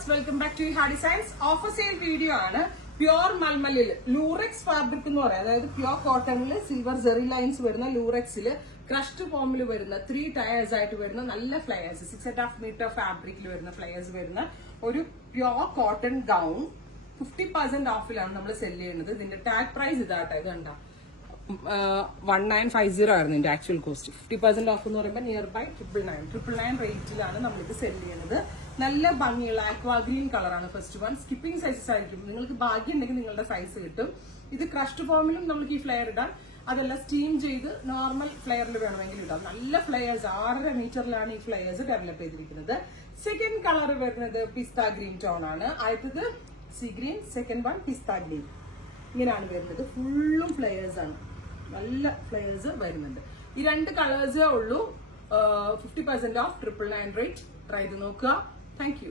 Viewers, welcome back to ഹാ designs. Offer sale video ആണ്. Pure മൽമലിൽ ലൂറെക്സ് fabric എന്ന് പറയാം. അതായത് പ്യോർ കോട്ടണിൽ സിൽവർ ജെറി ലൈൻസ് വരുന്ന ലൂറെക്സിൽ ക്രഷ്ഡ് ഫോമിൽ വരുന്ന 3 ടയേഴ്സ് ആയിട്ട് വരുന്ന നല്ല ഫ്ലയേഴ്സ്, 6.5 മീറ്റർ ഫാബ്രിക്കിൽ വരുന്ന ഫ്ലയേഴ്സ് വരുന്ന ഒരു പ്യോർ കോട്ടൺ ഗൗൺ 50% ഓഫിലാണ് നമ്മൾ സെല് ചെയ്യുന്നത്. ഇതിന്റെ ടാഗ് പ്രൈസ് ഇതാട്ടോ, ഇത് കണ്ട 1950 ആയിരുന്നു ഇതിന്റെ ആക്ച്വൽ കോസ്റ്റ്. 50% ഓഫ് എന്ന് പറയുമ്പോൾ നിയർ ബൈ 999 റേറ്റിലാണ് നമ്മളിത് സെല് ചെയ്യുന്നത്. നല്ല ഭംഗിയുള്ള ആക്വാ ഗ്രീൻ കളറാണ് ഫസ്റ്റ് വൺ. സ്കിപ്പിംഗ് സൈസസ് ആയിരിക്കും. നിങ്ങൾക്ക് ഭാഗ്യം ഉണ്ടെങ്കിൽ നിങ്ങളുടെ സൈസ് കിട്ടും. ഇത് ക്രഷ്ഡ് ഫോമിലും നമുക്ക് ഈ ഫ്ലെയർ ഇടാം, അതല്ല സ്റ്റീം ചെയ്ത് നോർമൽ ഫ്ലെയറിൽ വേണമെങ്കിൽ ഇടാം. നല്ല ഫ്ലെയേഴ്സ്, 6.5 മീറ്ററിലാണ് ഈ ഫ്ലെയേഴ്സ് ഡെവലപ്പ് ചെയ്തിരിക്കുന്നത്. സെക്കൻഡ് കളർ വരുന്നത് പിസ്ത ഗ്രീൻ ടോൺ ആണ്. ആദ്യത്തത് സീ ഗ്രീൻ, സെക്കൻഡ് വൺ പിസ്ത ഗ്രീൻ. ഇങ്ങനെയാണ് വരുന്നത്. ഫുള്ളും ഫ്ലെയേഴ്സ് ആണ്, നല്ല ഫ്ലെയേഴ്സ് വരുന്നുണ്ട്. ഈ 2 കളേഴ്സേ ഉള്ളൂ. 50% ഓഫ് 999 റേറ്റ്. ട്രൈ ചെയ്ത് നോക്കുക. Thank you.